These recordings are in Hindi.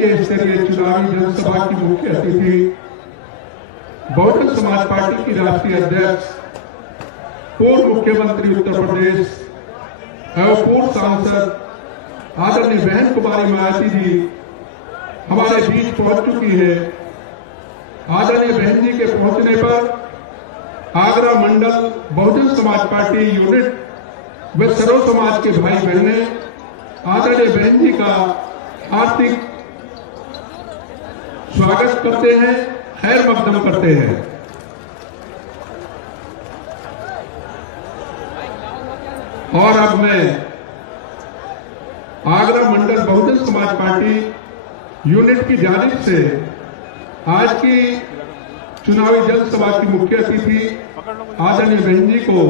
राज्य स्तरीय चुनावी जनसभा की मुख्य अतिथि बहुजन समाज पार्टी की राष्ट्रीय अध्यक्ष, पूर्व मुख्यमंत्री उत्तर प्रदेश एवं पूर्व सांसद आदरणीय बहन कुमारी मायावती जी हमारे बीच पहुंच चुकी है। आदरणीय बहन जी के पहुंचने पर आगरा मंडल बहुजन समाज पार्टी यूनिट व सर्व समाज के भाई बहने आदरणीय बहन जी का हार्दिक स्वागत करते हैं, खैर मकदम करते हैं। और अब मैं आगरा मंडल बहुजन समाज पार्टी यूनिट की जानिब से आज की चुनावी जनसभा की मुख्य अतिथि आदरणीय बहन जी को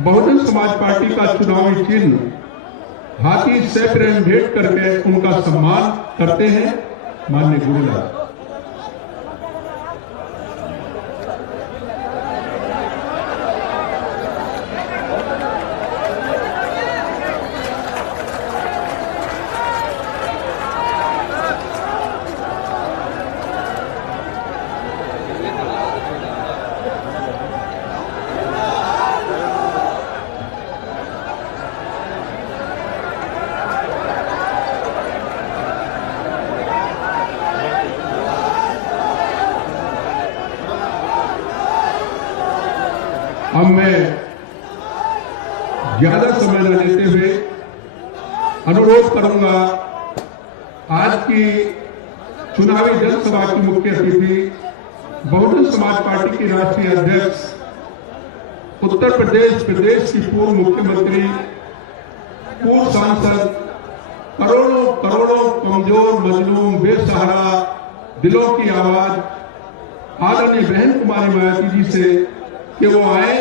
बहुजन समाज पार्टी का चुनावी चिन्ह हाथी सैकड़न भेंट करके उनका सम्मान करते हैं। माननीय गुरुलाल। अब मैं ज्यादा समय न लेते हुए अनुरोध करूंगा आज की चुनावी जनसभा की मुख्य अतिथि बहुजन समाज पार्टी की राष्ट्रीय अध्यक्ष, उत्तर प्रदेश की पूर्व मुख्यमंत्री, पूर्व सांसद, करोड़ों करोड़ों कमजोर मजलूम बेसहारा दिलों की आवाज आदरणीय बहन कुमारी मायावती जी से कि वो आए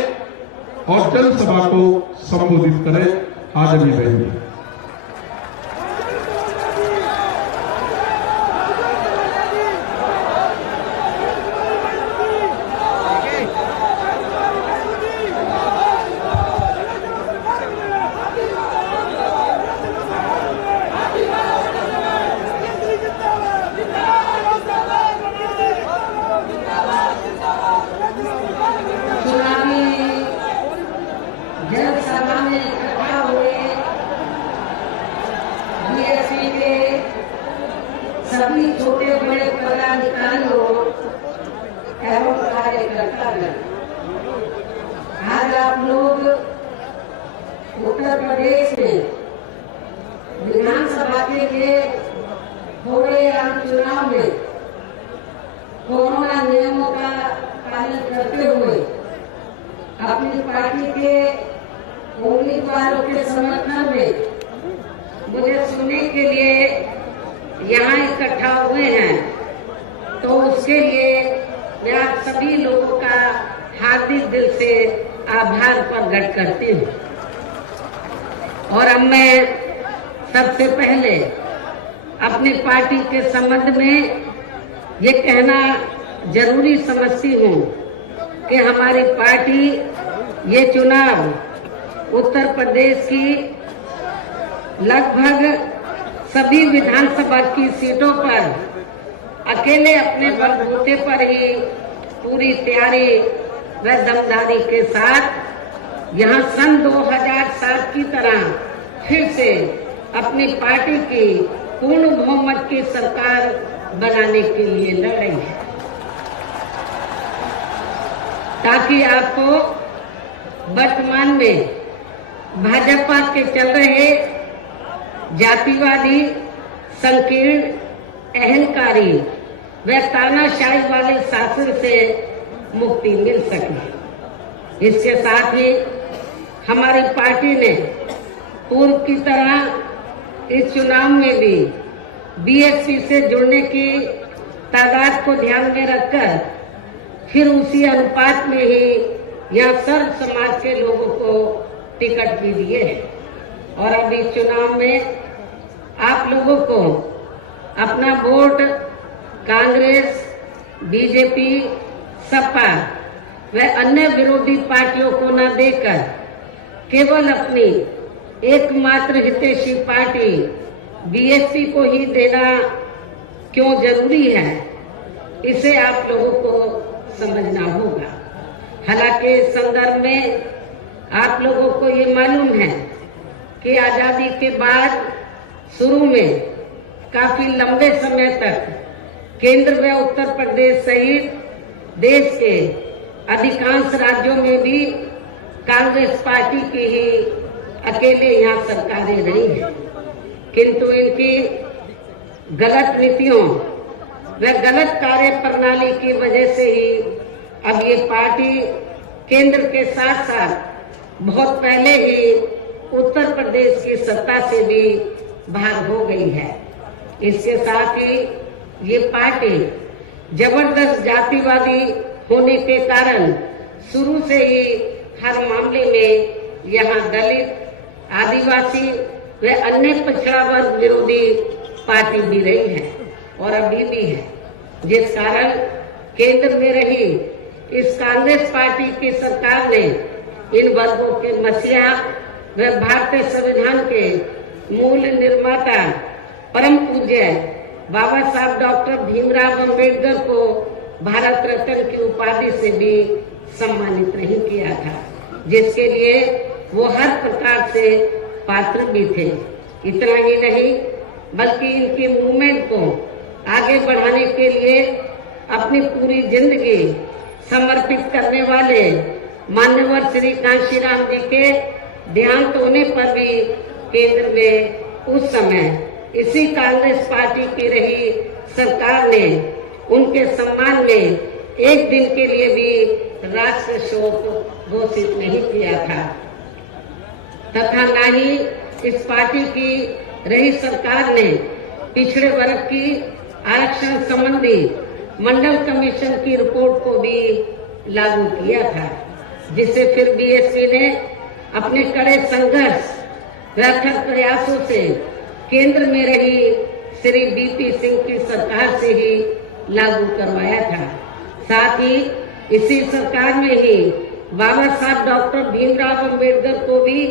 और जनसभा को संबोधित करें। आदरणीय बहन जी। जनसभा में इकट्ठा हुए बीएसपी के सभी छोटे बड़े पदाधिकारियों एवं कार्यकर्तागण, आज आप लोग उत्तर प्रदेश में विधानसभा के लिए हो रहे आम चुनाव में कोरोना नियमों का पालन करते हुए अपनी पार्टी के उम्मीदवारों के समर्थन में मुझे सुनने के लिए यहाँ इकट्ठा हुए हैं, तो उसके लिए मैं आप सभी लोगों का हार्दिक दिल से आभार प्रकट करती हूँ। और अब मैं सबसे पहले अपनी पार्टी के संबंध में ये कहना जरूरी समझती हूँ कि हमारी पार्टी ये चुनाव उत्तर प्रदेश की लगभग सभी विधानसभा की सीटों पर अकेले अपने बलबूते पर ही पूरी तैयारी व दमदारी के साथ यहाँ सन 2007 की तरह फिर से अपनी पार्टी की पूर्ण बहुमत की सरकार बनाने के लिए लड़ रही है, ताकि आपको वर्तमान में भाजपा के चल रहे जातिवादी, संकीर्ण, अहंकारी व तानाशाही वाले शासन से मुक्ति मिल सके। इसके साथ ही हमारी पार्टी ने पूर्व की तरह इस चुनाव में भी बीएसपी से जुड़ने की तादाद को ध्यान में रखकर फिर उसी अनुपात में ही यह सर्व समाज के लोगों को टिकट भी दिए हैं। और अब इस चुनाव में आप लोगों को अपना वोट कांग्रेस, बीजेपी, सपा व अन्य विरोधी पार्टियों को न देकर केवल अपनी एकमात्र हितैषी पार्टी बीएसपी को ही देना क्यों जरूरी है, इसे आप लोगों को समझना होगा। हालांकि इस संदर्भ में आप लोगों को ये मालूम है कि आजादी के बाद शुरू में काफी लंबे समय तक केंद्र व उत्तर प्रदेश सहित देश के अधिकांश राज्यों में भी कांग्रेस पार्टी की ही अकेले यहाँ सरकारें रही हैं, किंतु इनकी गलत नीतियों व गलत कार्य प्रणाली की वजह से ही अब ये पार्टी केंद्र के साथ साथ बहुत पहले ही उत्तर प्रदेश की सत्ता से भी बाहर हो गई है। इसके साथ ही ये पार्टी जबरदस्त जातिवादी होने के कारण शुरू से ही हर मामले में यहाँ दलित, आदिवासी व अन्य पिछड़ा वर्ग विरोधी पार्टी भी रही है और अभी भी है, जिस कारण केंद्र में रही इस कांग्रेस पार्टी की सरकार ने इन वर्गों के मसीहा व भारतीय संविधान के मूल निर्माता परम पूज्य बाबा साहब डॉक्टर भीमराव अंबेडकर को भारत रत्न की उपाधि से भी सम्मानित नहीं किया था, जिसके लिए वो हर प्रकार से पात्र भी थे। इतना ही नहीं बल्कि इनकी मूवमेंट को आगे बढ़ाने के लिए अपनी पूरी जिंदगी समर्पित करने वाले मान्यवर श्री कांशीराम जी के देहांत होने पर भी केंद्र में उस समय इसी कांग्रेस पार्टी की रही सरकार ने उनके सम्मान में एक दिन के लिए भी राष्ट्र शोक घोषित नहीं किया था, तथा न ही इस पार्टी की रही सरकार ने पिछड़े वर्ग की आरक्षण संबंधी मंडल कमीशन की रिपोर्ट को भी लागू किया था, जिसे फिर बीएसपी ने अपने कड़े संघर्ष व अथक प्रयासों से केंद्र में रही श्री बीपी सिंह की सरकार से ही लागू करवाया था। साथ ही इसी सरकार में ही बाबा साहब डॉक्टर भीमराव अंबेडकर को भी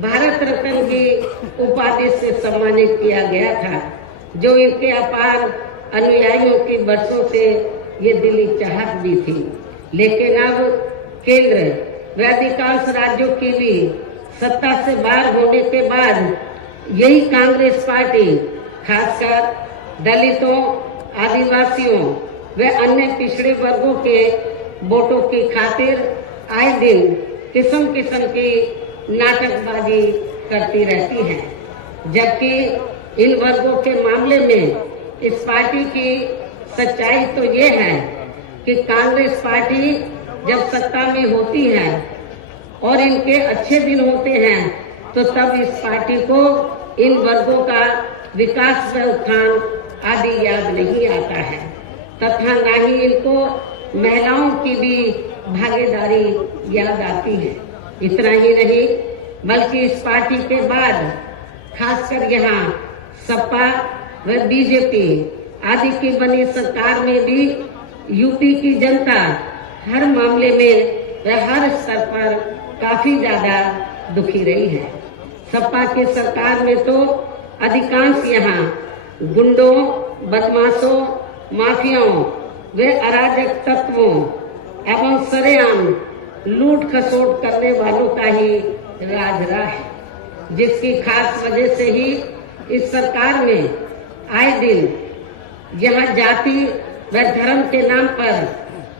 भारत रत्न की उपाधि से सम्मानित किया गया था, जो इनके अपार अनुयायियों की वर्षों से ये दिली चाहत भी थी। लेकिन अब केंद्र व अधिकांश राज्यों की भी सत्ता से बाहर होने के बाद यही कांग्रेस पार्टी खासकर दलितों, आदिवासियों व अन्य पिछड़े वर्गों के वोटों की खातिर आए दिन किस्म किस्म की नाटकबाजी करती रहती है, जबकि इन वर्गों के मामले में इस पार्टी की सच्चाई तो ये है कि कांग्रेस पार्टी जब सत्ता में होती है और इनके अच्छे दिन होते हैं तो तब इस पार्टी को इन वर्गों का विकास व उत्थान आदि याद नहीं आता है, तथा न ही इनको महिलाओं की भी भागीदारी याद आती है। इतना ही नहीं बल्कि इस पार्टी के बाद खासकर यहाँ सपा व बीजेपी आदि की बनी सरकार में भी यूपी की जनता हर मामले में व हर स्तर पर काफी ज्यादा दुखी रही है। सपा की सरकार में तो अधिकांश यहाँ गुंडों, बदमाशों, माफियाओं व अराजक तत्वों एवं सरेआम लूट खसोट करने वालों का ही राज रहा है, जिसकी खास वजह से ही इस सरकार में आए दिन यहाँ जाति व धर्म के नाम पर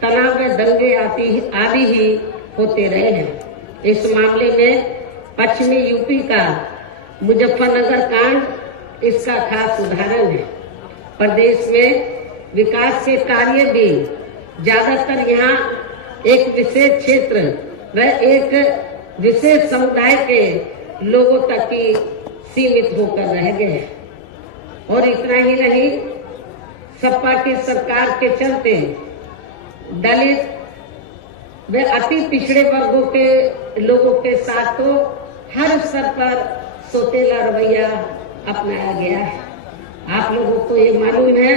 तनाव व दंगे आदि ही होते रहे हैं। इस मामले में पश्चिमी यूपी का मुजफ्फरनगर कांड इसका खास उदाहरण है। प्रदेश में विकास के कार्य भी ज्यादातर यहाँ एक विशेष क्षेत्र व एक विशेष समुदाय के लोगों तक ही सीमित होकर रह गए। और इतना ही नहीं, सपा की सरकार के चलते दलित व अति पिछड़े वर्गों के लोगों के साथ तो हर स्तर पर सोतेला रवैया अपनाया गया है। आप लोगों को ये मालूम है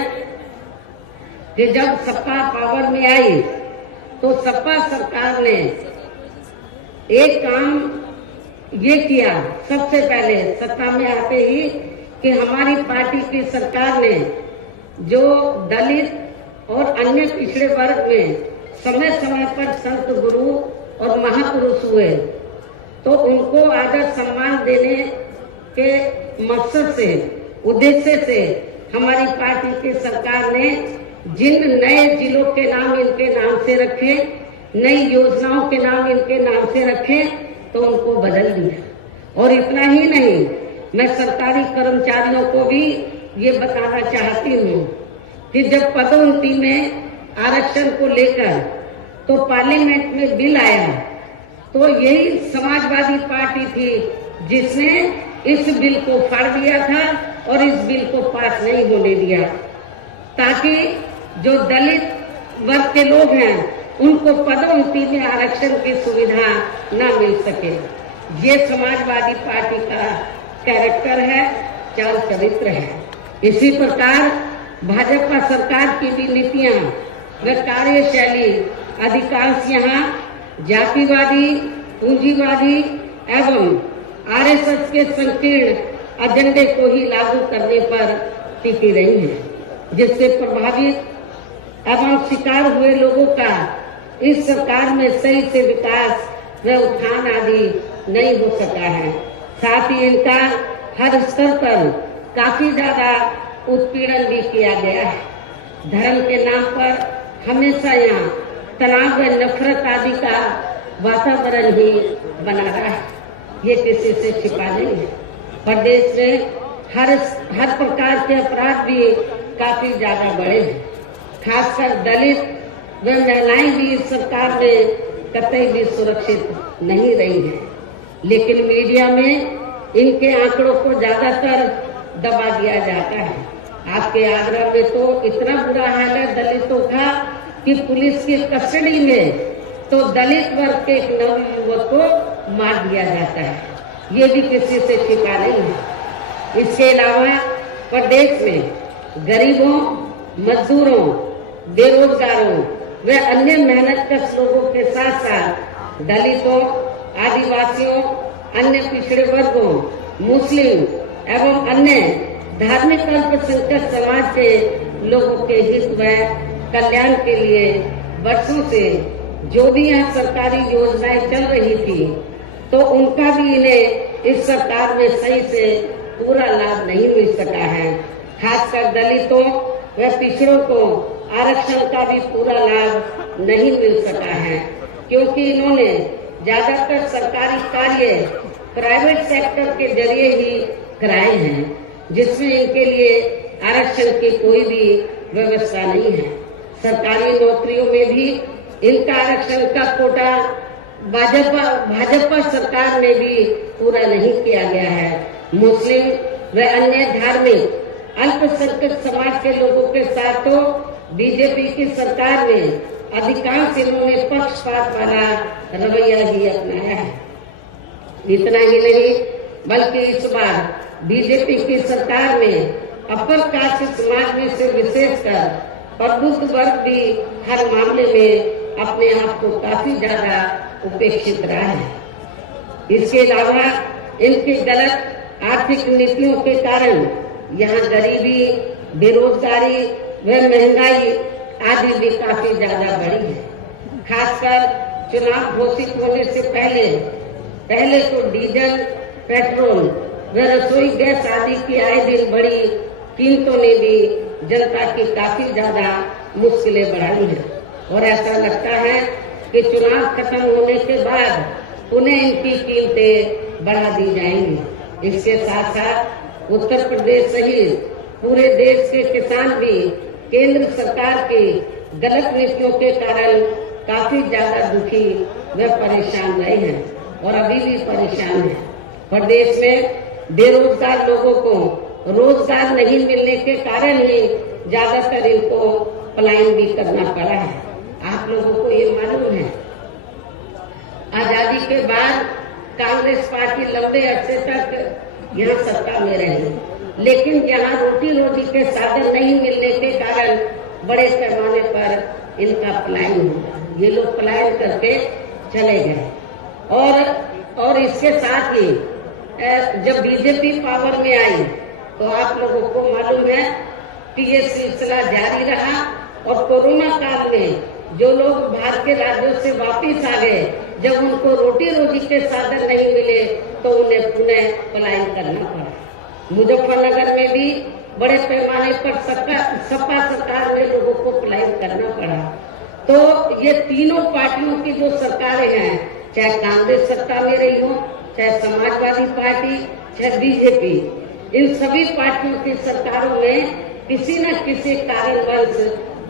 कि जब सपा पावर में आई तो सपा सरकार ने एक काम ये किया, सबसे पहले सत्ता में आते ही, कि हमारी पार्टी की सरकार ने जो दलित और अन्य पिछड़े वर्ग में समय समय पर संत गुरु और महापुरुष हुए, तो उनको आदर सम्मान देने के मकसद से, उद्देश्य से हमारी पार्टी की सरकार ने जिन नए जिलों के नाम इनके नाम से रखे, नई योजनाओं के नाम इनके नाम से रखे, तो उनको बदल दिया। और इतना ही नहीं, मैं सरकारी कर्मचारियों को भी ये बताना चाहती हूँ कि जब पदोन्नति में आरक्षण को लेकर तो पार्लियामेंट में बिल आया, तो यही समाजवादी पार्टी थी जिसने इस बिल को फाड़ दिया था और इस बिल को पास नहीं होने दिया, ताकि जो दलित वर्ग के लोग हैं उनको पदोन्नति में आरक्षण की सुविधा न मिल सके। ये समाजवादी पार्टी का कैरेक्टर है, चाल चरित्र है। इसी प्रकार भाजपा सरकार की भी नीतियां व कार्यशैली अधिकांश यहाँ जातिवादी, पूंजीवादी एवं आरएसएस के संकीर्ण एजेंडे को ही लागू करने पर टिकी रही है, जिससे प्रभावित एवं शिकार हुए लोगों का इस सरकार में सही से विकास व उत्थान आदि नहीं हो सका है। साथ ही इनका हर स्तर पर काफी ज्यादा उत्पीड़न भी किया गया है। धर्म के नाम पर हमेशा यहाँ तनाव व नफरत आदि का वातावरण ही बना रहा है। ये किसी से छिपा नहीं है। प्रदेश में हर प्रकार के अपराध भी काफी ज्यादा बढ़े हैं। खासकर दलित व महिलाएं भी इस सरकार में कतई भी सुरक्षित नहीं रही है। लेकिन मीडिया में इनके आंकड़ों को ज्यादातर दबा दिया जाता है। आपके आगरा में तो इतना बुरा हाल है दलितों का कि पुलिस की कस्टडी में तो दलित वर्ग के एक नवयुवक को मार दिया जाता है। ये भी किसी से छिपा नहीं है। इसके अलावा प्रदेश में गरीबों, मजदूरों, बेरोजगारों व अन्य मेहनतकश लोगों के साथ साथ दलितों, आदिवासियों, अन्य पिछड़े वर्गों, मुस्लिम एवं अन्य धार्मिक अल्पसंख्यक समाज के लोगों के हित व कल्याण के लिए वर्षों से जो भी यहाँ सरकारी योजनाएं चल रही थी, तो उनका भी इन्हें इस सरकार में सही से पूरा लाभ नहीं मिल सका है। खासकर दलितों व पिछड़ों को आरक्षण का भी पूरा लाभ नहीं मिल सका है, क्योंकि इन्होंने ज्यादातर सरकारी कार्य प्राइवेट सेक्टर के जरिए ही कराए हैं, जिसमें इनके लिए आरक्षण की कोई भी व्यवस्था नहीं है। सरकारी नौकरियों में भी इनका आरक्षण का कोटा भाजपा सरकार में भी पूरा नहीं किया गया है। मुस्लिम व अन्य धार्मिक अल्पसंख्यक समाज के लोगों के साथ तो बीजेपी की सरकार में अधिकांश इन्होंने पक्षपात वाला रवैया ही अपनाया है। इतना ही नहीं, बल्कि इस बार बीजेपी की सरकार में अपर कास्ट समाज में से विशेषकर प्रबुद्ध वर्ग भी हर मामले में अपने आप को काफी ज्यादा उपेक्षित रहा है। इसके अलावा इनकी गलत आर्थिक नीतियों के कारण यहाँ गरीबी, बेरोजगारी व महंगाई आदि भी काफी ज्यादा बढ़ी है। खासकर चुनाव घोषित होने से पहले तो डीजल, पेट्रोल व रसोई गैस आदि की आए दिन बढ़ी कीमतों ने भी जनता की काफी ज्यादा मुश्किलें बढ़ाई हैं। और ऐसा लगता है कि चुनाव खत्म होने के बाद उन्हें इनकी कीमतें बढ़ा दी जाएंगी। इसके साथ साथ उत्तर प्रदेश सहित पूरे देश के किसान भी केंद्र सरकार की गलत नीतियों के कारण काफी ज्यादा दुखी व परेशान रहे हैं और अभी भी परेशान हैं। प्रदेश में बेरोजगार लोगों को रोजगार नहीं मिलने के कारण ही ज्यादातर इनको पलायन भी करना पड़ा है। आप लोगों को ये मालूम है, आजादी के बाद कांग्रेस पार्टी लंबे अरसे तक यहाँ सत्ता में रही, लेकिन यहाँ रोटी रोटी के साधन नहीं मिलने के कारण बड़े पैमाने पर इनका पलायन हुआ। ये लोग पलायन करके चले गए। और इसके साथ ही जब बीजेपी पावर में आई तो आप लोगों को मालूम है कि ये सिलसिला जारी रहा और कोरोना काल में जो लोग बाहर के राज्यों से वापिस आ गए, जब उनको रोटी रोजी के साधन नहीं मिले तो उन्हें पुनः पलायन करना पड़ा। मुजफ्फरनगर में भी बड़े पैमाने पर सपा सरकार में लोगों को पलायन करना पड़ा। तो ये तीनों पार्टियों की जो सरकारें हैं, चाहे कांग्रेस सत्ता में रही हो, चाहे समाजवादी पार्टी, चाहे बीजेपी, इन सभी पार्टियों की सरकारों में किसी न किसी कारणवश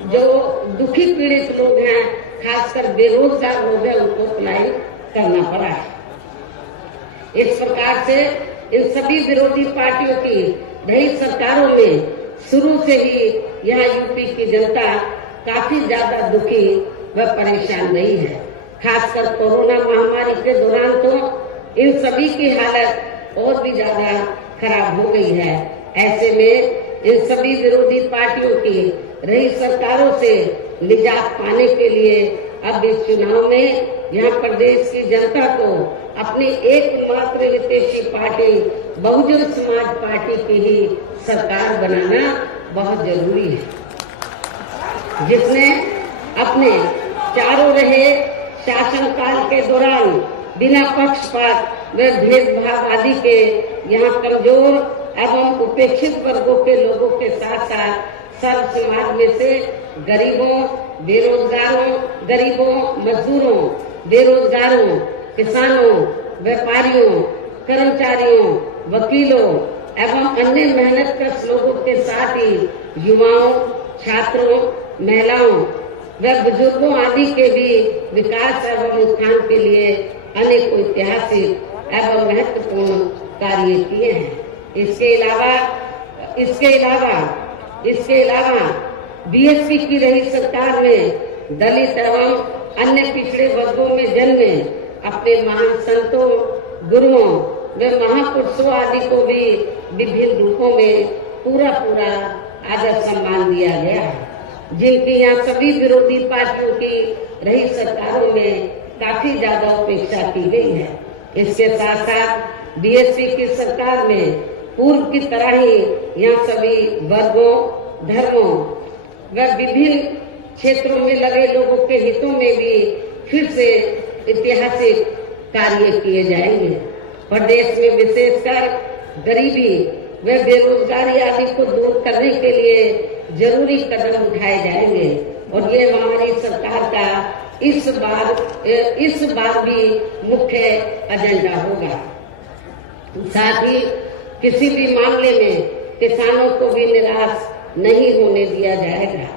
जो दुखी पीड़ित लोग हैं, खासकर बेरोजगार लोग हैं, उनको पलायन करना पड़ा है। इस प्रकार से इन सभी विरोधी पार्टियों की रही सरकारों में शुरू से ही यहाँ यूपी की जनता काफी ज्यादा दुखी व परेशान रही है। खासकर कोरोना महामारी के दौरान तो इन सभी की हालत और भी ज्यादा खराब हो गई है। ऐसे में इन सभी विरोधी पार्टियों की रही सरकारों से निजात पाने के लिए अब इस चुनाव में यहाँ प्रदेश की जनता को अपनी एकमात्र विदेशी पार्टी बहुजन समाज पार्टी की ही सरकार बनाना बहुत जरूरी है, जिसने अपने चारों रहे शासनकाल के दौरान बिना पक्षपात व भेदभाव आदि के यहाँ कमजोर एवं उपेक्षित वर्गों के लोगों के साथ साथ सर्व समाज में से गरीबों, बेरोजगारों, गरीबों, मजदूरों, बेरोजगारों, किसानों, व्यापारियों, कर्मचारियों, वकीलों एवं अन्य मेहनतकश लोगों के साथ ही युवाओं, छात्रों, महिलाओं व बुजुर्गों आदि के भी विकास एवं उत्थान के लिए अनेक ऐतिहासिक एवं महत्वपूर्ण कार्य किए हैं। इसके अलावा बीएसपी की रही सरकार में दलित एवं अन्य पिछड़े वर्गों में जन्मे अपने महान संतों, गुरुओं व महापुरुषों आदि को भी विभिन्न रूपों में पूरा आदर सम्मान दिया गया है, जिनकी यहाँ सभी विरोधी पार्टियों की रही सरकारों में काफी ज्यादा उपेक्षा की गई है। इसके साथ साथ बीएसपी की सरकार में पूर्व की तरह ही यहाँ सभी वर्गों, धर्मों व विभिन्न क्षेत्रों में लगे लोगों के हितों में भी फिर से ऐतिहासिक कार्य किए जाएंगे। प्रदेश में विशेषकर गरीबी व बेरोजगारी आदि को दूर करने के लिए जरूरी कदम उठाए जाएंगे और ये हमारी सरकार का इस बार भी मुख्य एजेंडा होगा। साथ ही किसी भी मामले में किसानों को भी निराश नहीं होने दिया जाएगा।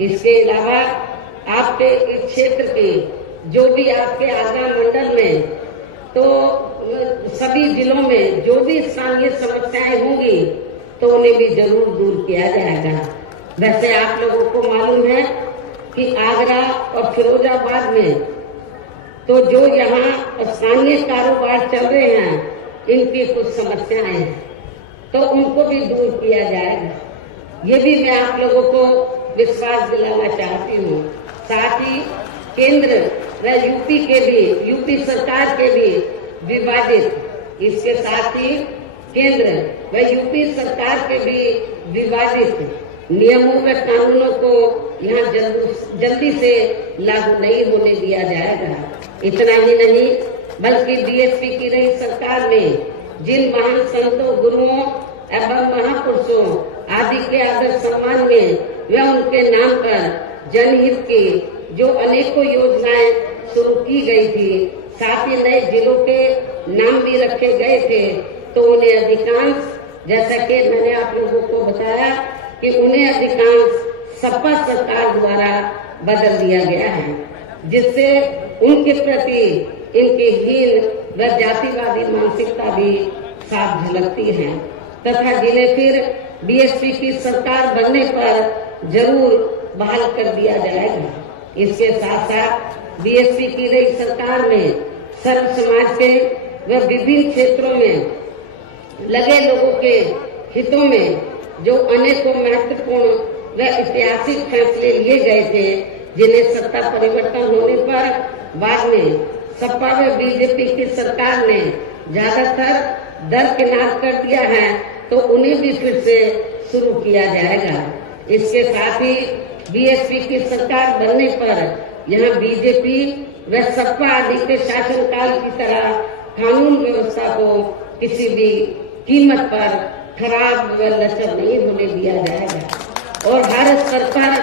इसके अलावा आपके इस क्षेत्र की जो भी आपके आगरा मंडल में तो सभी जिलों में जो भी स्थानीय समस्याएं होंगी तो उन्हें भी जरूर दूर किया जाएगा। वैसे आप लोगों को मालूम है कि आगरा और फिरोजाबाद में तो जो यहाँ स्थानीय कारोबार चल रहे हैं, इनकी कुछ समस्याएं हैं तो उनको भी दूर किया जाएगा। ये भी मैं आप लोगों को विश्वास दिलाना चाहती हूँ। साथ ही केंद्र व यूपी सरकार के भी विवादित नियमों व कानूनों को यहाँ जल्दी से लागू नहीं होने दिया जाएगा। इतना ही नहीं बल्कि बीएसपी की रही सरकार में जिन महान संतों, गुरुओं एवं महापुरुषों आदि के आदर सम्मान में व उनके नाम पर जनहित की जो अनेकों योजनाएं शुरू की गई थी, साथ ही नए जिलों के नाम भी रखे गए थे, तो उन्हें अधिकांश, जैसा कि मैंने आप लोगों को बताया कि उन्हें अधिकांश सपा सरकार द्वारा बदल दिया गया है, जिससे उनके प्रति इनकी हीन व जातिवादी मानसिकता भी साफ झलकती है तथा जिन्हें फिर बीएसपी की सरकार बनने पर जरूर बहाल कर दिया जाएगा। इसके साथ साथ बीएसपी की रही सरकार में सर्व समाज के व विभिन्न क्षेत्रों में लगे लोगों के हितों में जो अनेकों महत्वपूर्ण व ऐतिहासिक फैसले लिए गए थे, जिन्हें सत्ता परिवर्तन होने पर बाद में सपा व बीजेपी की सरकार ने ज्यादातर दरकिनार कर दिया है, तो उन्हें भी फिर से शुरू किया जाएगा। इसके साथ ही बीएसपी की सरकार बनने पर यहाँ बीजेपी व सपा आदि के शासनकाल की तरह कानून व्यवस्था को किसी भी कीमत पर खराब व लचर नहीं होने दिया जाएगा और भारत सरकार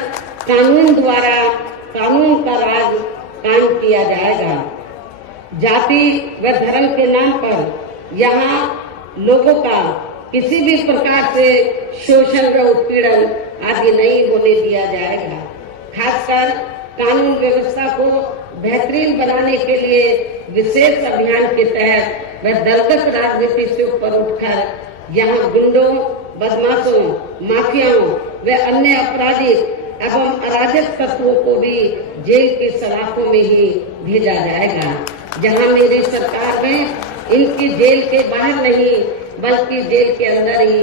कानून द्वारा कानून का राज कायम किया जाएगा। जाति व धर्म के नाम पर यहाँ लोगों का किसी भी प्रकार से शोषण व उत्पीड़न आदि नहीं होने दिया जाएगा। खासकर कानून व्यवस्था को बेहतरीन बनाने के लिए विशेष अभियान के तहत व दलगत राजनीति से ऊपर उठकर यहाँ गुंडों, बदमाशों, माफियाओं व अन्य आपराधिक एवं अराजक तत्वों को भी जेल की सलाखों में ही भेजा जाएगा। जहां मेरी सरकार में इनकी जेल के बाहर नहीं बल्कि जेल के अंदर ही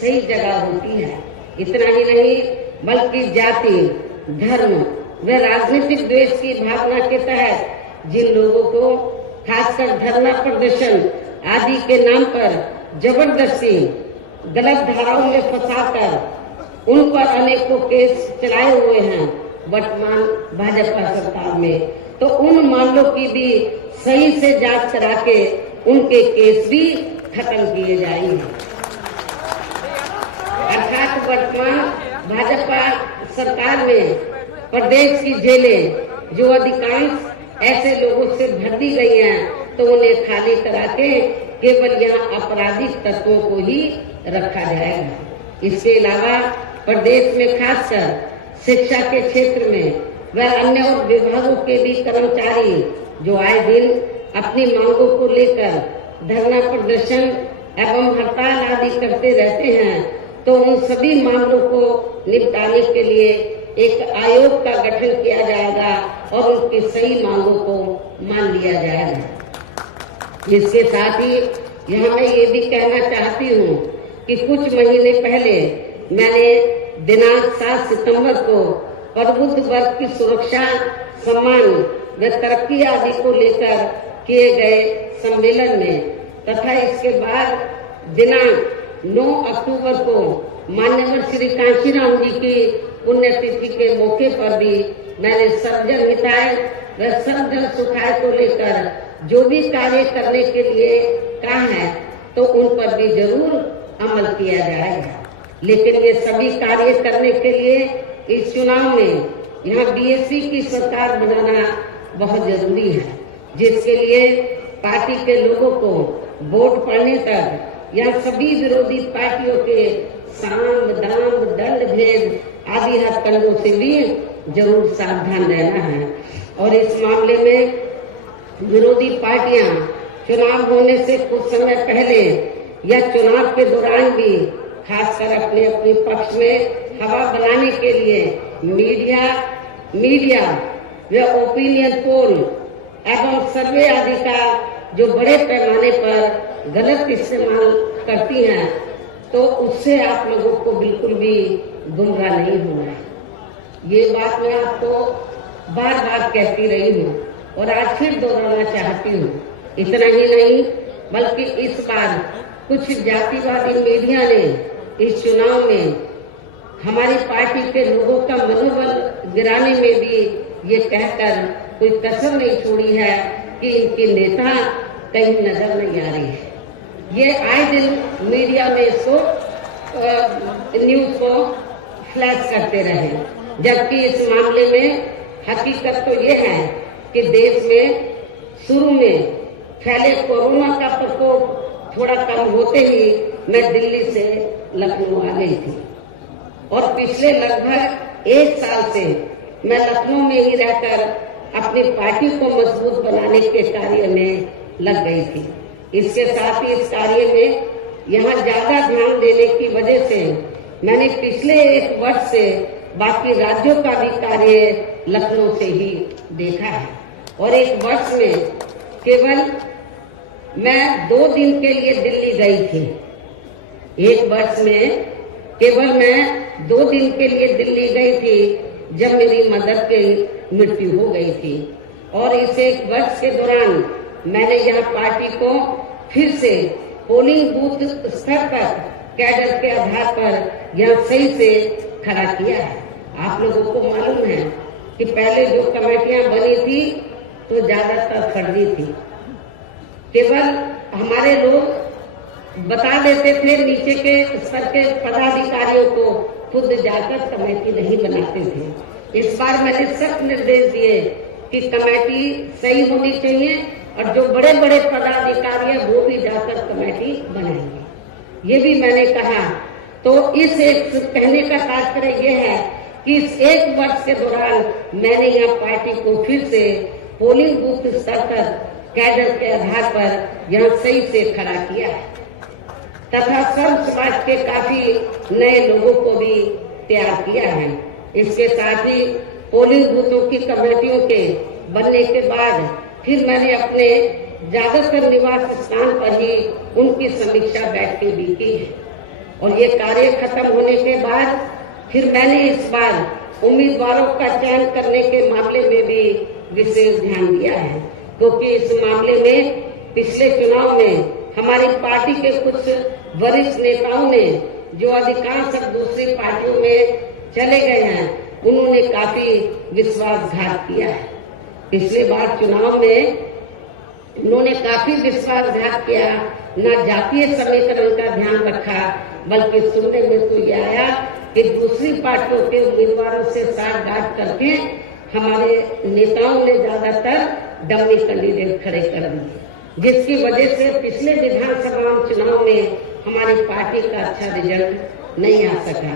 सही जगह होती है। इतना ही नहीं बल्कि जाति, धर्म व राजनीतिक द्वेष की भावना के तहत जिन लोगों को खासकर धरना प्रदर्शन आदि के नाम पर जबरदस्ती गलत धाराओं में फंसाकर उन पर अनेकों केस चलाए हुए हैं वर्तमान भाजपा सरकार में, तो उन मामलों की भी सही से जांच करा के उनके केस भी खत्म किए जाएंगे। अर्थात वर्तमान भाजपा सरकार में प्रदेश की जेलें जो अधिकांश ऐसे लोगों से भर दी गई हैं, तो उन्हें खाली करा के केवल यहाँ आपराधिक तत्वों को ही रखा जाएगा। इसके अलावा प्रदेश में खासकर शिक्षा के क्षेत्र में व अन्य विभागों के भी कर्मचारी जो आए दिन अपनी मांगों को लेकर धरना प्रदर्शन एवं हड़ताल आदि करते रहते हैं, तो उन सभी मामलों को निपटाने के लिए एक आयोग का गठन किया जाएगा और उनकी सही मांगों को मान लिया जाएगा। इसके साथ ही यहाँ मैं ये भी कहना चाहती हूँ कि कुछ महीने पहले मैंने दिनांक 7 सितंबर को प्रबुद्ध वर्ग की सुरक्षा, सम्मान व तरक्की आदि को लेकर किए गए सम्मेलन में तथा इसके बाद दिनांक 9 अक्टूबर को मान्यवर श्री कांशीराम जी की पुण्यतिथि के मौके पर भी मैंने सर्वजन हिताय व सर्वजन सुखाय को लेकर जो भी कार्य करने के लिए कहा है, तो उन पर भी जरूर अमल किया जाएगा। लेकिन ये सभी कार्य करने के लिए इस चुनाव में यहाँ बीएसपी की सरकार बनाना बहुत जरूरी है, जिसके लिए पार्टी के लोगों को वोट पड़ने तक यहाँ सभी विरोधी पार्टियों के साम, दाम, दंड भेद आदि हथकंडों से भी जरूर सावधान रहना है। और इस मामले में विरोधी पार्टियां चुनाव होने से कुछ समय पहले या चुनाव के दौरान भी खासकर अपने अपने पक्ष में हवा बनाने के लिए मीडिया व ओपिनियन पोल एवं सर्वे आदि का जो बड़े पैमाने पर गलत इस्तेमाल करती हैं, तो उससे आप लोगों को बिल्कुल भी गुमराह नहीं होना है। ये बात मैं आपको बार बार कहती रही हूँ और आज फिर दोहराना चाहती हूँ। इतना ही नहीं बल्कि इस बार कुछ जातिवादी मीडिया ने इस चुनाव में हमारी पार्टी के लोगों का मनोबल गिराने में भी ये कहकर कोई कसर नहीं छोड़ी है कि इनके नेता कहीं नजर नहीं आ रही है। ये आए दिन मीडिया में इसको न्यूज को फ्लैश करते रहे, जबकि इस मामले में हकीकत तो ये है कि देश में शुरू में फैले कोरोना का प्रकोप थोड़ा कम होते ही मैं दिल्ली से लखनऊ आ गई थी और पिछले लगभग 1 साल से मैं लखनऊ में ही रहकर अपनी पार्टी को मजबूत बनाने के कार्य में लग गई थी। इसके साथ ही इस कार्य में यहाँ ज्यादा ध्यान देने की वजह से मैंने पिछले 1 वर्ष से बाकी राज्यों का भी कार्य लखनऊ से ही देखा है और 1 वर्ष में केवल मैं 2 दिन के लिए दिल्ली गई थी। 1 वर्ष में केवल मैं 2 दिन के लिए दिल्ली गई थी जब मेरी मदर की मृत्यु हो गई थी और इस 1 वर्ष के दौरान मैंने यहाँ पार्टी को फिर से पोलिंग बूथ स्तर तक कैडर के आधार पर यहाँ सही से खड़ा किया है। आप लोगों को मालूम है कि पहले जो कमेटियां बनी थी तो ज्यादातर फर्जी थी। केवल हमारे लोग बता देते थे, नीचे के स्तर के पदाधिकारियों को खुद जाकर कमेटी नहीं बनाते थे। इस बार मैंने सख्त निर्देश दिए कि कमेटी सही होनी चाहिए और जो बड़े बड़े पदाधिकारी हैं वो भी जाकर कमेटी बनाएंगे, ये भी मैंने कहा। तो इस एक कहने का तात्पर्य यह है कि इस एक वर्ष के दौरान मैंने यहाँ पार्टी को फिर से पोलिंग बूथ स्तर पर कैडर के आधार पर यहाँ सही से खड़ा किया है तथा सर्व समाज के काफी नए लोगों को भी तैयार किया है। इसके साथ ही पोलिंग बूथों की कमेटियों के बनने के बाद फिर मैंने अपने ज्यादातर निवास स्थान पर ही उनकी समीक्षा बैठकें भी की है और ये कार्य खत्म होने के बाद फिर मैंने इस बार उम्मीदवारों का चयन करने के मामले में भी विशेष ध्यान दिया है, क्योंकि इस मामले में पिछले चुनाव में हमारी पार्टी के कुछ वरिष्ठ नेताओं ने जो अधिकांश अब दूसरी पार्टियों में चले गए हैं, उन्होंने काफी विश्वासघात किया है। पिछले बार चुनाव में उन्होंने काफी विश्वासघात किया, न जातीय समीकरण का ध्यान रखा, बल्कि सुनने में तो ये आया कि दूसरी पार्टियों के उम्मीदवारों से साठगांठ करके हमारे नेताओं ने ज्यादातर डमी कैंडिडेट खड़े कर दिए, जिसकी वजह से पिछले विधानसभा चुनाव में हमारी पार्टी का अच्छा रिजल्ट नहीं आ सका।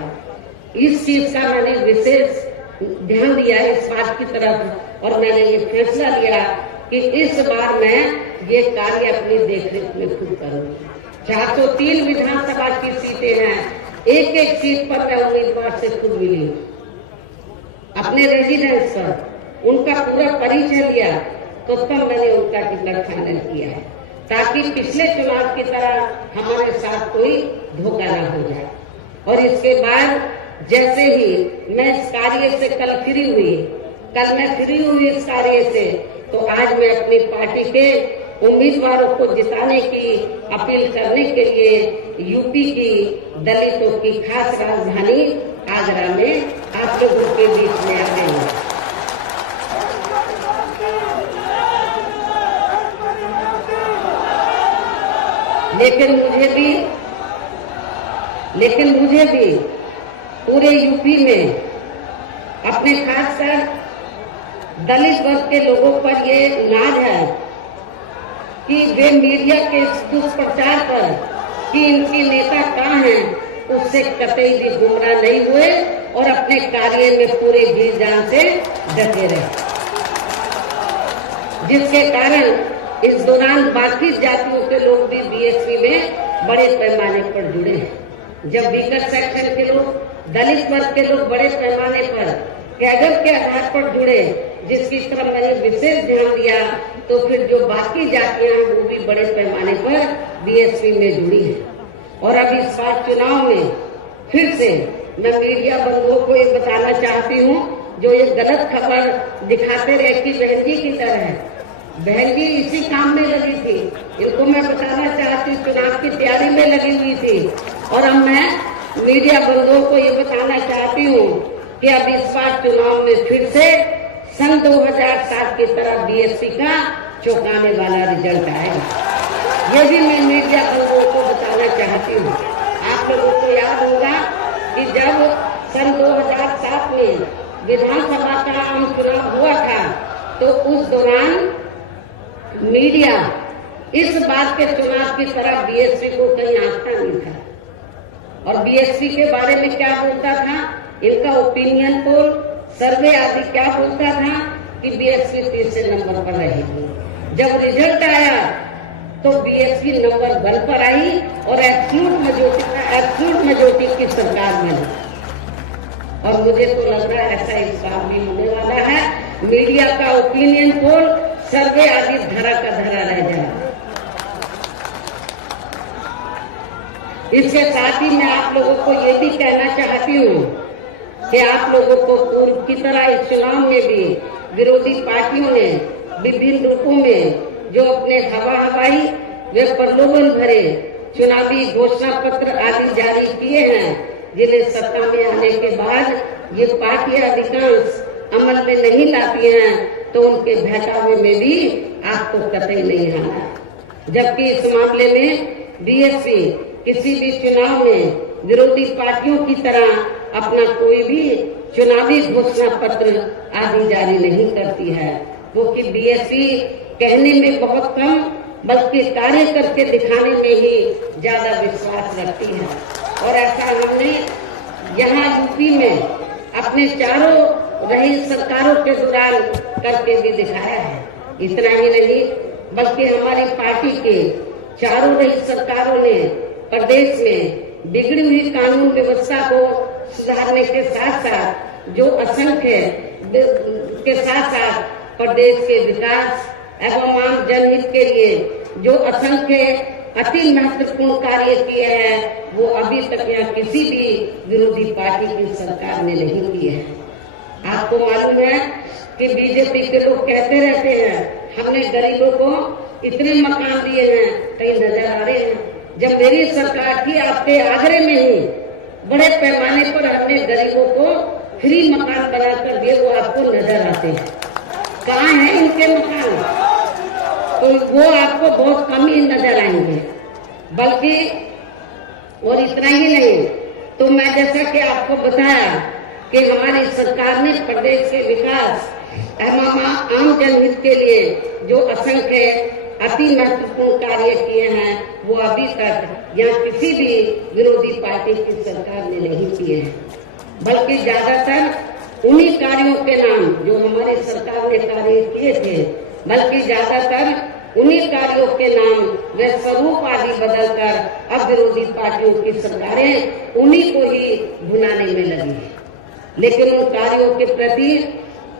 इस चीज का मैंने विशेष ध्यान दिया इस बात की तरफ और मैंने ये फैसला लिया कि इस बार मैं ये कार्य अपनी देखरेख में खुद करूंगी। 403 विधानसभा की सीटें हैं, एक एक सीट पर मैं उम्मीदवार से खुद मिली अपने रेजिडेंस पर, उनका पूरा परिचय लिया तो तब मैंने उनका टिकट फाइनल किया है, ताकि पिछले चुनाव की तरह हमारे साथ कोई धोखा न हो जाए। और इसके बाद जैसे ही मैं इस कार्य से कल मैं फ्री हुई इस कार्य से, तो आज मैं अपनी पार्टी के उम्मीदवारों को जिताने की अपील करने के लिए यूपी की दलितों की खास राजधानी आगरा में आप लोगों के बीच में आ गई हूँ। लेकिन मुझे भी पूरे यूपी में अपने खासकर दलित वर्ग के लोगों पर ये नाज है कि वे मीडिया के दुष्प्रचार पर कि इनके नेता कहाँ हैं, उससे कतई भी गुमराह नहीं हुए और अपने कार्य में पूरे जी जान से डटे रहे, जिसके कारण इस दौरान बाकी जातियों के लोग भी बीएसपी में बड़े पैमाने पर जुड़े हैं। जब बीकर सेक्शन के लोग, दलित वर्ग के लोग बड़े पैमाने पर कैडर के आधार पर जुड़े, जिसकी तरफ मैंने विशेष ध्यान दिया, तो फिर जो बाकी जातियां हैं वो भी बड़े पैमाने पर बीएसपी में जुड़ी है। और अब इस बार चुनाव में फिर से मैं मीडिया बंधुओं को ये बताना चाहती हूँ, जो ये गलत खबर दिखाते रहे कि बहन जी की तरह है, बहन जी इसी काम में लगी थी, इनको मैं बताना चाहती हूँ चुनाव की तैयारी में लगी हुई थी। और अब मैं मीडिया बंधुओं को ये बताना चाहती हूँ कि अब इस बार चुनाव में फिर से सन 2007 की तरह बीएसपी का चौंकाने वाला रिजल्ट आएगा। ये भी मैं मीडिया बंधुओं को बताना चाहती हूँ। आप लोगों को याद होगा कि जब सन 2007 में विधानसभा का आम चुनाव हुआ था, तो उस दौरान मीडिया इस बात के चुनाव की तरह बीएसपी को कहीं आंकता नहीं था और बीएसपी के बारे में क्या बोलता था, इनका ओपिनियन पोल, सर्वे आदि क्या बोलता था कि बीएसपी तीसरे नंबर पर रहेगी। जब रिजल्ट आया तो बीएसपी नंबर 1 पर आई और एब्सोल्यूट मेजॉरिटी की सरकार बनी। और मुझे तो लग रहा है ऐसा इस बार भी होने वाला है। मीडिया का ओपिनियन पोल, सर्वे आदि धरा का धरा रह जाए। इसके साथ ही मैं आप लोगों को ये भी कहना चाहती हूँ कि आप लोगों को पूर्व की तरह इस चुनाव में भी विरोधी पार्टियों ने विभिन्न रूपों में जो अपने हवाई व प्रलोभन भरे चुनावी घोषणा पत्र आदि जारी किए हैं, जिन्हें सत्ता में आने के बाद ये पार्टियां अधिकांश अमल में नहीं लाती हैं, तो उनके बहकावे में भी आपको कतई नहीं आना। जबकि इस मामले में बीएसपी किसी भी चुनाव में विरोधी पार्टियों की तरह अपना कोई भी चुनावी घोषणा पत्र आदि जारी नहीं करती है, क्योंकि बीएसपी कहने में बहुत कम बल्कि कार्य करके दिखाने में ही ज्यादा विश्वास रखती है। और ऐसा हमने यहाँ यूपी में अपने चारों रही सरकारों के दौरान करके भी दिखाया है। इतना ही नहीं बल्कि हमारी पार्टी के चारों रही सरकारों ने प्रदेश में बिगड़ी हुई कानून व्यवस्था को सुधारने के साथ साथ जो असंख्य के साथ साथ प्रदेश के विकास एवं आम जनहित के लिए जो असंख्य अति महत्वपूर्ण कार्य किए हैं, वो अभी तक यहाँ किसी भी विरोधी पार्टी की सरकार ने नहीं किए हैं। आपको मालूम है कि बीजेपी के लोग कहते रहते हैं हमने गरीबों को इतने मकान दिए हैं, कहीं नजर आ रहे हैं। जब मेरी सरकार थी आपके आगरे में ही बड़े पैमाने पर हमने गरीबों को फ्री मकान बनाकर दिए, वो आपको नजर आते हैं। कहाँ है इनके मकान? तो वो आपको बहुत कम ही नजर आएंगे। बल्कि और इतना ही नहीं, तो मैं जैसा कि आपको बताया कि हमारी सरकार ने प्रदेश के विकास एवं आम जनहित के लिए जो असंख्य अति महत्वपूर्ण कार्य किए हैं, वो अभी तक यहाँ किसी भी विरोधी पार्टी की सरकार ने नहीं किए हैं। बल्कि ज्यादातर उन्हीं कार्यों के नाम जो हमारी सरकार ने कार्य किए थे, बल्कि ज्यादातर उन्हीं कार्यों के नाम व स्वरूप आदि बदलकर अब विरोधी पार्टियों की सरकारें उन्हीं को ही भुनाने में लगी है। लेकिन उन कार्यों के प्रति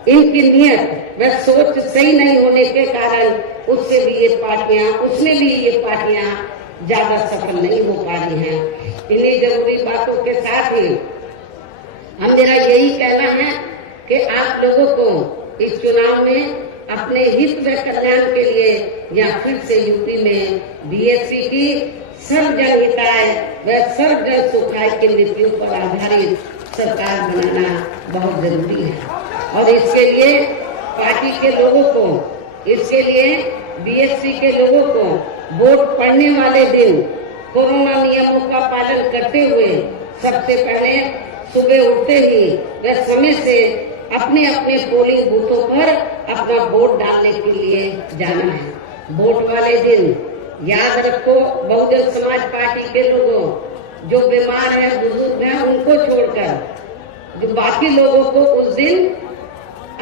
इनकी नियत व सोच सही नहीं होने के कारण उसमें भी ये पार्टियां ज्यादा सफल नहीं हो पा रही हैं। इन्हीं जरूरी बातों के साथ ही हम मेरा यही कहना है कि आप लोगों को इस चुनाव में अपने हित व कल्याण के लिए या फिर से यूपी में बीएसपी की सर्व जनहिताय व सर्व जन सुखाय की नीतियों पर आधारित सरकार बनाना बहुत जरूरी है। और इसके लिए पार्टी के लोगों को, इसके लिए बीएसपी के लोगों को वोट पड़ने वाले दिन कोरोना नियमों का पालन करते हुए सबसे पहले सुबह उठते ही व समय से अपने अपने पोलिंग बूथों पर अपना वोट डालने के लिए जाना है। वोट वाले दिन याद रखो, बहुजन समाज पार्टी के लोगों जो बीमार हैं, बुजुर्ग हैं, उनको छोड़कर जो बाकी लोगों को उस दिन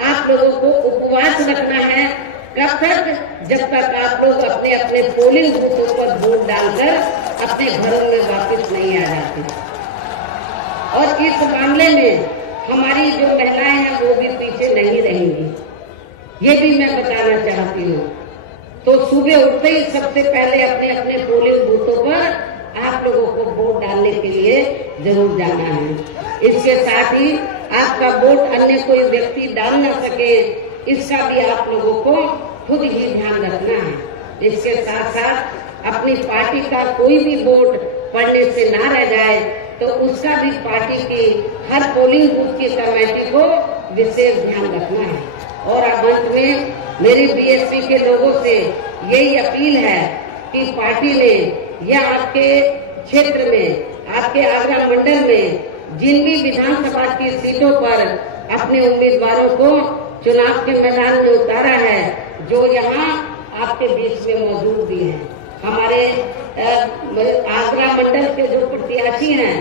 आप लोगों को उपवास रखना है। कब तक? जब तक आप लोग अपने अपने पोलिंग बूथों पर वोट डालकर अपने घरों में वापस नहीं आ जाते। और इस मामले में हमारी जो महिलाएं हैं वो भी पीछे नहीं रहेंगी, ये भी मैं बताना चाहती हूँ। तो सुबह उठते ही सबसे पहले अपने अपने पोलिंग बूथों पर आप लोगों को वोट डालने के लिए जरूर जाना है। इसके साथ ही आपका वोट अन्य कोई व्यक्ति डाल न सके, इसका भी आप लोगों को खुद ही ध्यान रखना है। इसके साथ साथ अपनी पार्टी का कोई भी वोट पड़ने से ना रह जाए, तो उसका भी पार्टी की हर पोलिंग बूथ की कमेटी को विशेष ध्यान रखना है। और अब अंत में मेरी बीएसपी के लोगों से यही अपील है कि पार्टी ने या आपके क्षेत्र में, आपके आगरा मंडल में जिन भी विधानसभा की सीटों पर अपने उम्मीदवारों को चुनाव के मैदान में उतारा है, जो यहाँ आपके बीच में मौजूद भी है। हमारे आगरा मंडल के जो प्रत्याशी हैं,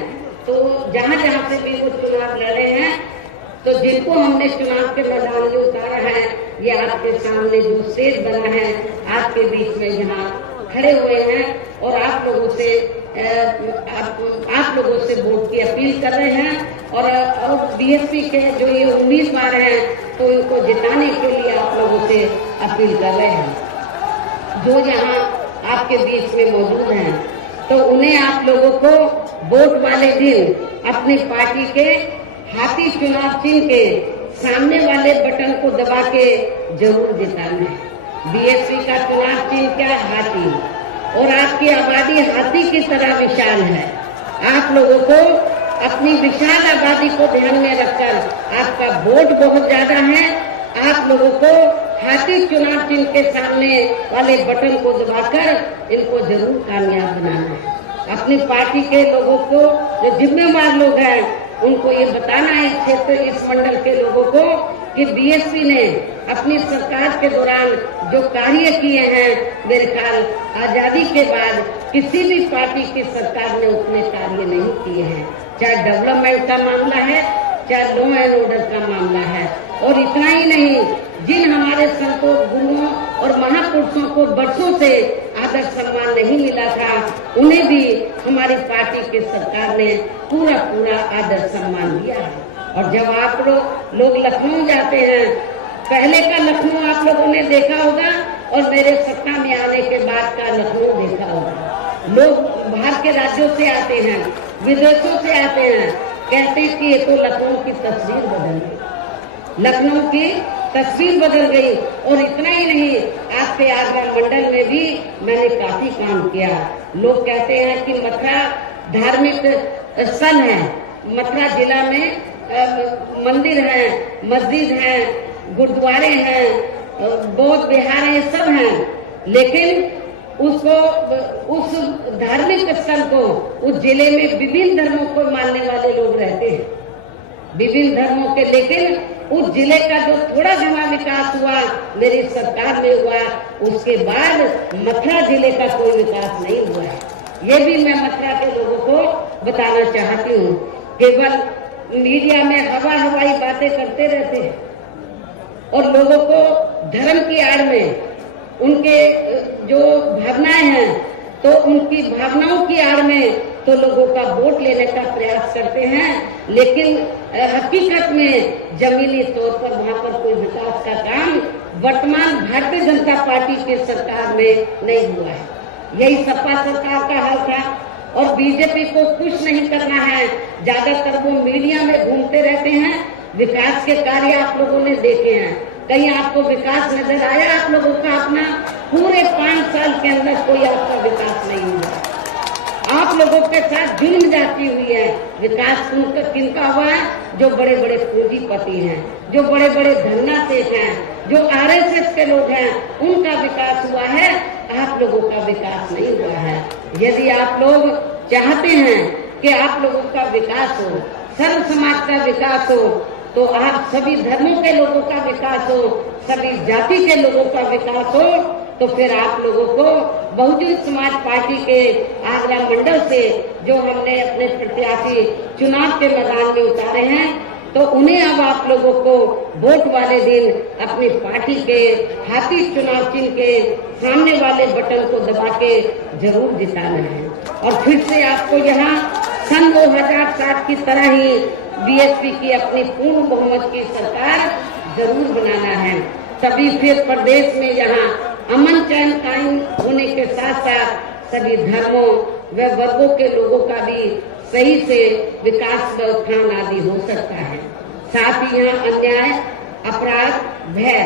तो जहाँ जहाँ से भी वो चुनाव लड़े हैं, तो जिनको हमने चुनाव के मैदान में उतारा है, ये आपके सामने जो स्टेज बना है, आपके बीच में यहाँ खड़े हुए हैं और आप लोगों से वोट की अपील कर रहे हैं। और बीएसपी के जो ये उम्मीदवार हैं, तो इनको जिताने के लिए आप लोगों से अपील कर रहे हैं जो यहाँ आपके बीच में मौजूद हैं। तो उन्हें आप लोगों को वोट वाले दिन अपनी पार्टी के हाथी चुनाव चिन्ह के सामने वाले बटन को दबा के जरूर जिताना है। बीएसपी का चुनाव चिन्ह क्या है? हाथी। और आपकी आबादी हाथी की तरह विशाल है। आप लोगों को अपनी विशाल आबादी को ध्यान में रखकर आपका वोट बहुत ज्यादा है, आप लोगों को हाथी चुनाव चिन्ह के सामने वाले बटन को दबाकर इनको जरूर कामयाब बनाना है। अपनी पार्टी के लोगों को, जो जिम्मेवार लोग हैं, उनको ये बताना है, इस क्षेत्र, इस मंडल के लोगों को, कि बीएसपी ने अपनी सरकार के दौरान जो कार्य किए हैं, मेरे ख्याल आजादी के बाद किसी भी पार्टी की सरकार ने उतने कार्य नहीं किए हैं। चाहे डेवलपमेंट का मामला है, चाहे लॉ एंड ऑर्डर का मामला है। और इतना ही नहीं, जिन हमारे संतों, गुरुओं और महापुरुषों को वर्षों से आदर सम्मान नहीं मिला था, उन्हें भी हमारी पार्टी की सरकार ने पूरा आदर सम्मान दिया है। और जब आप लोग लखनऊ जाते हैं, पहले का लखनऊ आप लोगों ने देखा होगा और मेरे सत्ता में आने के बाद का लखनऊ देखा होगा। लोग बाहर के राज्यों से आते हैं, विदेशों से आते हैं, कहते हैं कि ये तो लखनऊ की तस्वीर बदल गई, लखनऊ की तस्वीर बदल गई। और इतना ही नहीं, आपके आगरा मंडल में भी मैंने काफी काम किया। लोग कहते हैं कि मथुरा धार्मिक स्थल है, मथुरा जिला में मंदिर है, मस्जिद है, गुरुद्वारे हैं, बौद्ध विहार है, सब हैं, लेकिन उसको, उस धार्मिक स्थल को, उस जिले में विभिन्न धर्मों को मानने वाले लोग रहते हैं, विभिन्न धर्मों के, लेकिन उस जिले का जो थोड़ा घना विकास हुआ मेरी सरकार में हुआ, उसके बाद मथुरा जिले का कोई विकास नहीं हुआ है। ये भी मैं मथुरा के लोगों को बताना चाहती हूँ। केवल मीडिया में हवाई बातें करते रहते हैं और लोगों को धर्म की आड़ में, उनके जो भावनाएं हैं, तो उनकी भावनाओं की आड़ में तो लोगों का वोट लेने का प्रयास करते हैं, लेकिन हकीकत में जमीनी तौर पर वहाँ पर कोई विकास का काम वर्तमान भारतीय जनता पार्टी की सरकार में नहीं हुआ है। यही सपा सरकार का हाल था। और बीजेपी को कुछ नहीं करना है, ज्यादातर वो मीडिया में घूमते रहते हैं। विकास के कार्य आप लोगों ने देखे हैं, कहीं आपको विकास नजर आया आप लोगों का? अपना पूरे 5 साल के अंदर कोई आपका विकास नहीं हुआ। आप लोगों के साथ जुल्म जाती हुई है। विकास किनका हुआ है? जो बड़े बड़े पूंजीपति हैं, जो बड़े बड़े धन्ना सेठ हैं, जो आरएसएस के लोग हैं, उनका विकास हुआ है, आप लोगों का विकास नहीं हुआ है। यदि आप लोग चाहते हैं कि आप लोगों का विकास हो, सर्व समाज का विकास हो, तो आप सभी धर्मों के लोगों का विकास हो, सभी जाति के लोगों का विकास हो, तो फिर आप लोगों को बहुजन समाज पार्टी के आगरा मंडल से जो हमने अपने प्रत्याशी चुनाव के मैदान में उतारे हैं, तो उन्हें अब आप लोगों को वोट वाले दिन अपनी पार्टी के हाथी चुनाव चिन्ह के सामने वाले बटन को दबा के जरूर जिताना है। और फिर से आपको यहाँ सन 2007 की तरह ही बीएसपी की अपनी पूर्ण बहुमत की सरकार जरूर बनाना है। तभी फिर प्रदेश में यहाँ अमन चैन कायम होने के साथ साथ सभी धर्मों व वर्गों के लोगों का भी सही से विकास व उत्थान आदि हो सकता है। साथ ही यहाँ अन्याय, अपराध, भय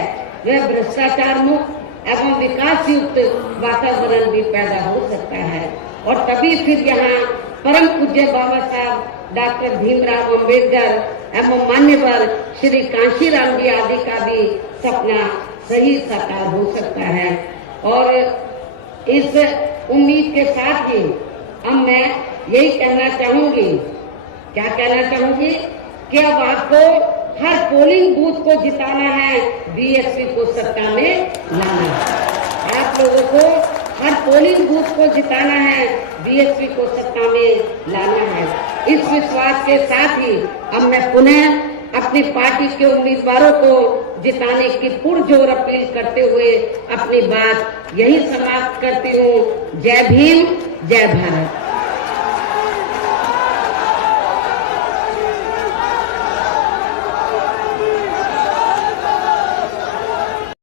व भ्रष्टाचार मुक्त एवं विकास युक्त वातावरण भी पैदा हो सकता है। और तभी फिर यहाँ परम पूज्य बाबा साहब डॉक्टर भीमराव अम्बेडकर एवं मान्यवर श्री कांशीराम जी आदि का भी सपना सही साकार हो सकता है। और इस उम्मीद के साथ ही अब मैं यही कहना चाहूंगी, क्या कहना चाहूंगी, कि अब आपको हर पोलिंग बूथ को जिताना है, बीएसपी को सत्ता में लाना है। आप लोगों को हर पोलिंग बूथ को जिताना है, बीएसपी को सत्ता में लाना है। इस विश्वास के साथ ही अब मैं पुनः अपनी पार्टी के उम्मीदवारों को जिताने की पुरजोर अपील करते हुए अपनी बात यही समाप्त करती हूँ। जय भीम, जय भारत।